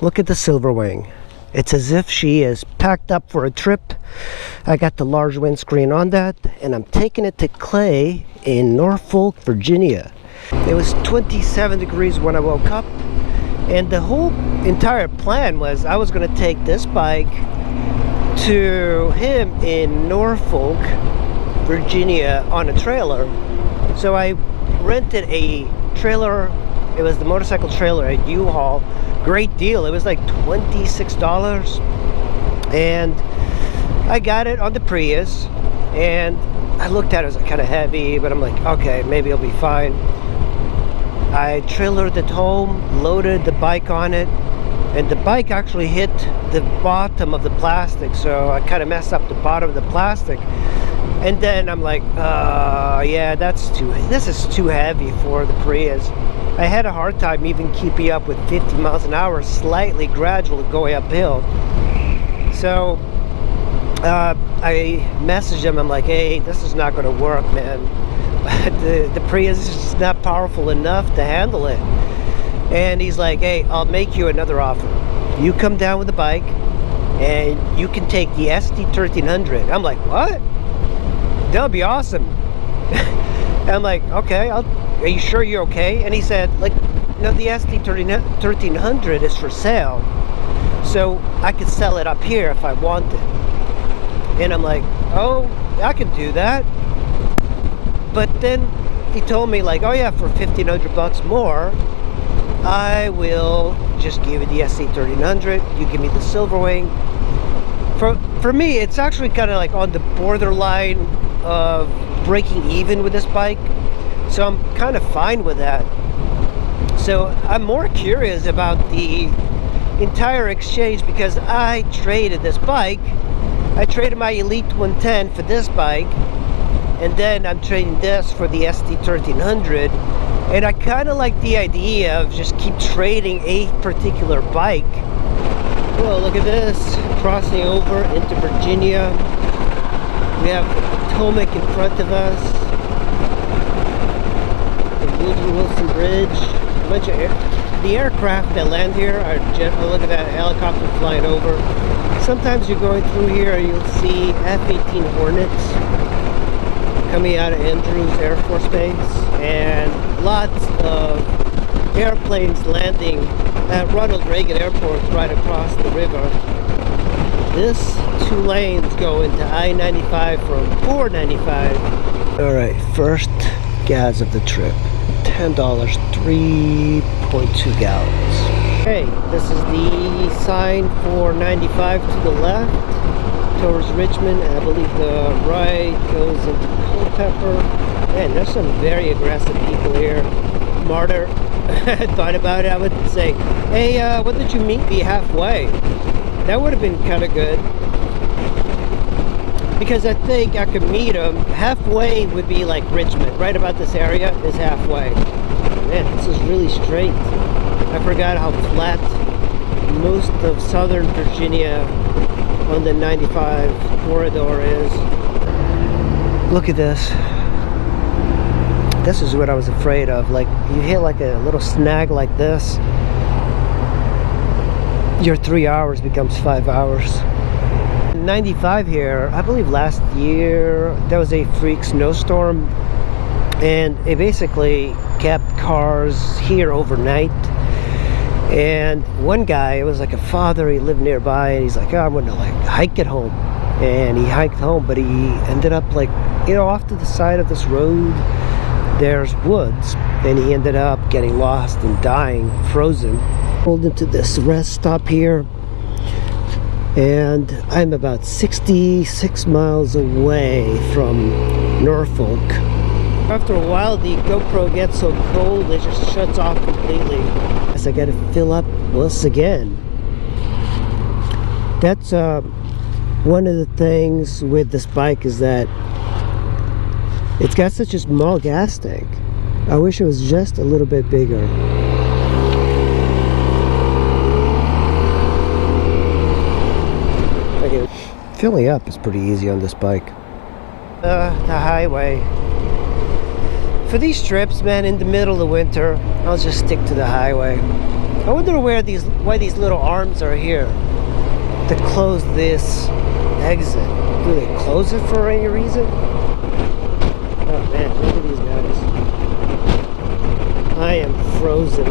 Look at the Silverwing. It's as if she is packed up for a trip. I got the large windscreen on that, and I'm taking it to Clay in Norfolk, Virginia. It was 27 degrees when I woke up, and the whole entire plan was I was going to take this bike to him in Norfolk, Virginia on a trailer. So I rented a trailer. It was the motorcycle trailer at U-Haul. Great deal. It was like $26, and I got it on the Prius, and I looked at it, it was kind of heavy, but I'm like, okay, maybe it'll be fine. I trailered it home, loaded the bike on it, and the bike actually hit the bottom of the plastic, so I kind of messed up the bottom of the plastic. And then I'm like, yeah, this is too heavy for the Prius. I had a hard time even keeping up with 50 miles an hour, slightly gradual going uphill. So I messaged him. I'm like, hey, this is not going to work, man. The Prius is just not powerful enough to handle it. And he's like, hey, I'll make you another offer. You come down with the bike, and you can take the SD1300. I'm like, what? That'll be awesome. And I'm like, okay, are you sure you're okay? And he said, like, no, the SD1300 is for sale, so I could sell it up here if I wanted. And I'm like, oh, I could do that. But then he told me, like, oh yeah, for $1,500 more, I will just give you the SD1300. You give me the Silverwing. For me, it's actually kind of like on the borderline of breaking even with this bike, so I'm kind of fine with that. So I'm more curious about the entire exchange, because I traded this bike. I traded my Elite 110 for this bike, and then I'm trading this for the SD1300. And I kind of like the idea of just keep trading a particular bike. Well, look at this, crossing over into Virginia. We have the Potomac in front of us, the Woodrow Wilson Bridge, a bunch of the aircraft that land here are oh, look at that helicopter flying over. Sometimes you're going through here and you'll see F-18 Hornets coming out of Andrews Air Force Base, and lots of airplanes landing at Ronald Reagan Airport right across the river. This 2 lanes go into I-95 from 495. All right, first gas of the trip, $10, 3.2 gallons. Okay, this is the sign for 95 to the left towards Richmond, and I believe the right goes into Culpeper. Man, there's some very aggressive people here. Martyr, thought about it, I would say, hey, why don't you meet me halfway? That would have been kind of good, because I think I could meet him halfway. Would be like Richmond, right about this area is halfway. Man, this is really straight. I forgot how flat most of southern Virginia on the 95 corridor is. Look at this. This is what I was afraid of. Like, you hit like a little snag like this, your 3 hours becomes 5 hours. 95 here, I believe last year there was a freak snowstorm, and it basically kept cars here overnight. And one guy, it was like a father, he lived nearby, and he's like, oh, I'm gonna like hike it home. And he hiked home, but he ended up like, you know, off to the side of this road there's woods, and he ended up getting lost and dying, frozen. Pulled into this rest stop here, and I'm about 66 miles away from Norfolk. After a while, the GoPro gets so cold it just shuts off completely. So I gotta fill up once again. That's one of the things with this bike, is that it's got such a small gas tank. I wish it was just a little bit bigger. Okay, filling up is pretty easy on this bike. The highway. For these trips, man, in the middle of winter, I'll just stick to the highway. I wonder why these little arms are here to close this exit. Do they close it for any reason? Oh man, look at these guys. I am frozen.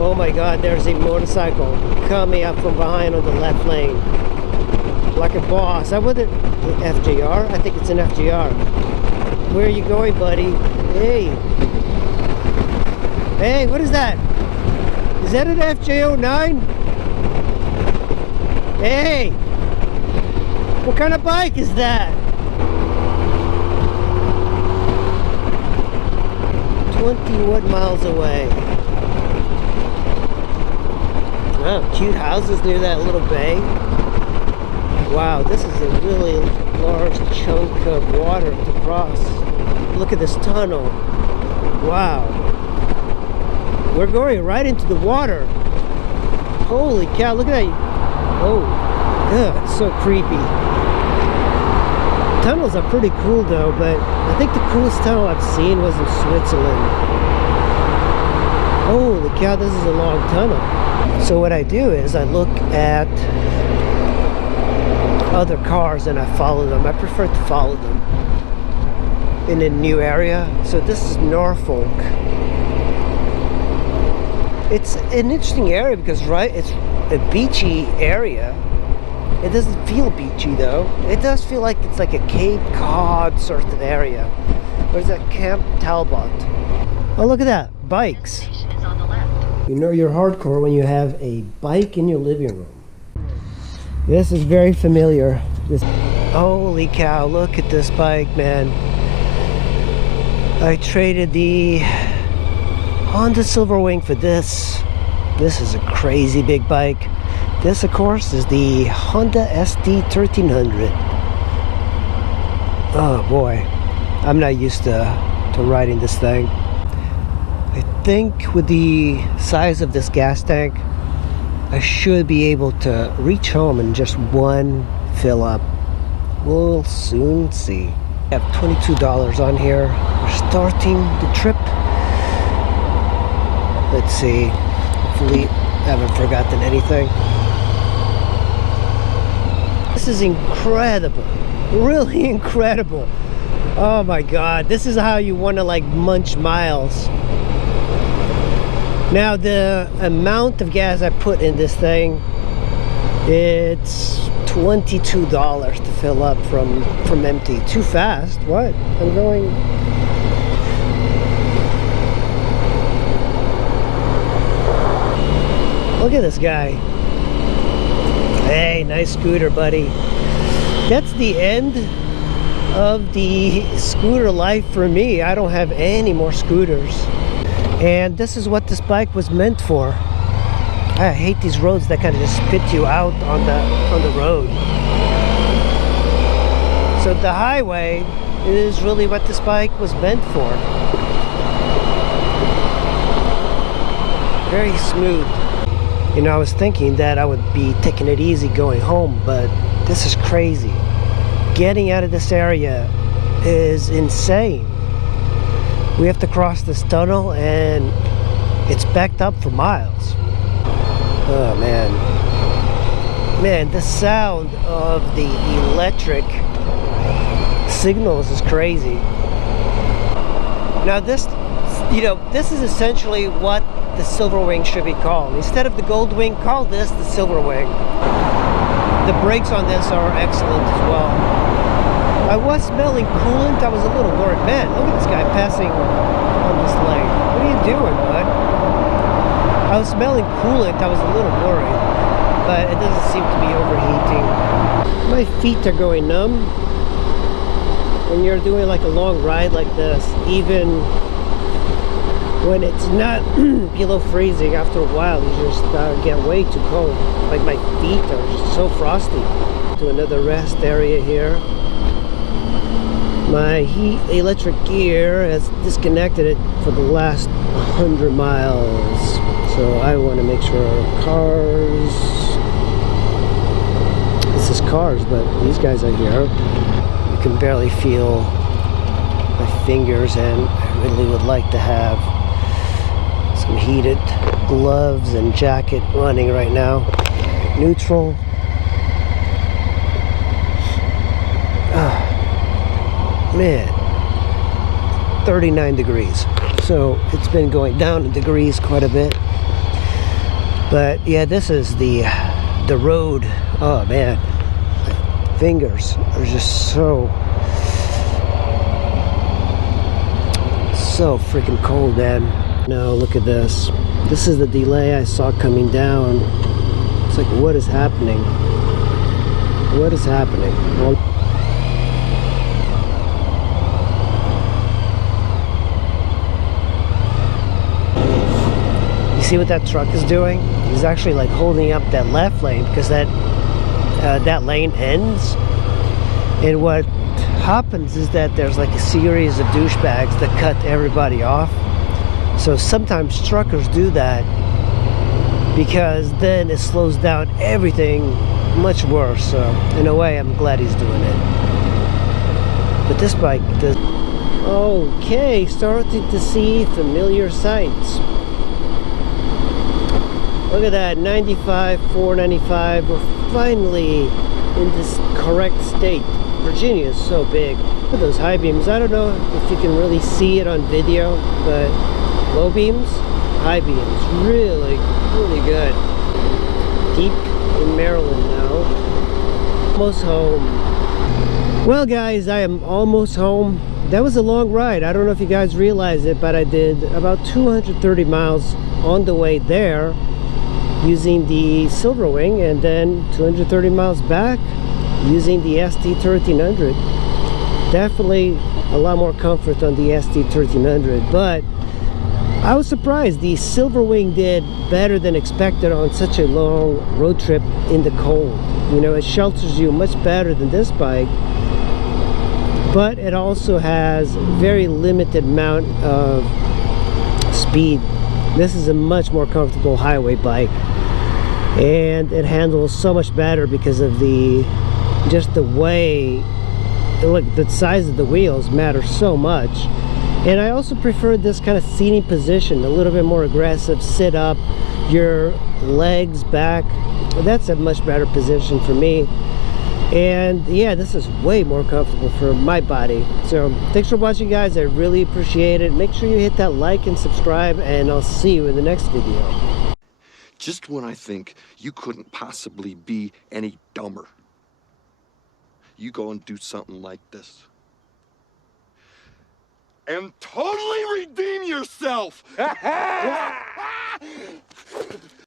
Oh my god, there's a motorcycle coming up from behind on the left lane. Like a boss. I wouldn't... FJR? I think it's an FJR. Where are you going, buddy? Hey. Hey, what is that? Is that an FJ09? Hey! What kind of bike is that? 21 miles away. Oh, cute houses near that little bay. Wow, this is a really large chunk of water to cross. Look at this tunnel. Wow. We're going right into the water. Holy cow, look at that. Oh, ugh, it's so creepy. Tunnels are pretty cool though, but I think the coolest tunnel I've seen was in Switzerland. Holy cow, this is a long tunnel. So what I do is I look at other cars and I follow them. I prefer to follow them in a new area. So this is Norfolk. It's an interesting area because it's a beachy area. It doesn't feel beachy though. It does feel like it's like a Cape Cod sort of area. Where's that Camp Talbot? Oh, look at that, bikes. You know you're hardcore when you have a bike in your living room. This is very familiar. Holy cow, look at this bike, man. I traded the Honda Silverwing for this. This is a crazy big bike. This, of course, is the Honda SD 1300. Oh boy, I'm not used to riding this thing. I think with the size of this gas tank, I should be able to reach home in just one fill up. We'll soon see. I have $22 on here. We're starting the trip. Let's see. Hopefully I haven't forgotten anything. This is incredible. Really incredible. Oh my god. This is how you want to like munch miles. Now the amount of gas I put in this thing, it's $22 to fill up from empty. Too fast. What? I'm going... Look at this guy. Hey, nice scooter, buddy. That's the end of the scooter life for me. I don't have any more scooters. And this is what this bike was meant for. I hate these roads that kind of just spit you out on the road. So the highway is really what this bike was meant for. Very smooth. You know, I was thinking that I would be taking it easy going home, but this is crazy. Getting out of this area is insane. We have to cross this tunnel and it's backed up for miles. Oh man. Man, the sound of the electric signals is crazy. Now this, you know, this is essentially what the Silverwing should be called. Instead of the Goldwing, call this the Silverwing. The brakes on this are excellent as well. I was smelling coolant. I was a little worried. Man, look at this guy passing on this lane. What are you doing, bud? I was smelling coolant. I was a little worried, but it doesn't seem to be overheating. My feet are going numb. When you're doing like a long ride like this, even when it's not below freezing, after a while you just get way too cold. Like my feet are just so frosty. To another rest area here. My electric gear has disconnected it for the last 100 miles. So I want to make sure cars... This is cars, but these guys are here. You can barely feel my fingers, and I really would like to have some heated gloves and jacket running right now. Neutral. Oh, man. 39 degrees. So it's been going down in degrees quite a bit. But yeah, this is the road. Oh man. My fingers are just so freaking cold, man. Now look at this. This is the delay I saw coming down. It's like, what is happening? What is happening? Well, you see what that truck is doing? He's actually like holding up that left lane because that lane ends. And what happens is that there's like a series of douchebags that cut everybody off. So sometimes truckers do that because then it slows down everything much worse. So in a way, I'm glad he's doing it. But this bike does. Okay, starting to see familiar sights. Look at that, 95, 495. We're finally in this correct state. Virginia is so big. Look at those high beams. I don't know if you can really see it on video, but low beams, high beams, really, really good. Deep in Maryland now. Almost home. Well guys, I am almost home. That was a long ride. I don't know if you guys realize it, but I did about 230 miles on the way there using the Silverwing, and then 230 miles back using the ST1300. Definitely a lot more comfort on the ST1300, but I was surprised. The Silverwing did better than expected on such a long road trip in the cold. You know, it shelters you much better than this bike, but it also has very limited amount of speed. This is a much more comfortable highway bike, and it handles so much better because of just the way, look, the size of the wheels matters so much. And I also prefer this kind of seating position, a little bit more aggressive, sit up, your legs back. That's a much better position for me. And yeah, this is way more comfortable for my body. So thanks for watching, guys. I really appreciate it. Make sure you hit that like and subscribe, and I'll see you in the next video. Just when I think you couldn't possibly be any dumber, you go and do something like this and totally redeem yourself.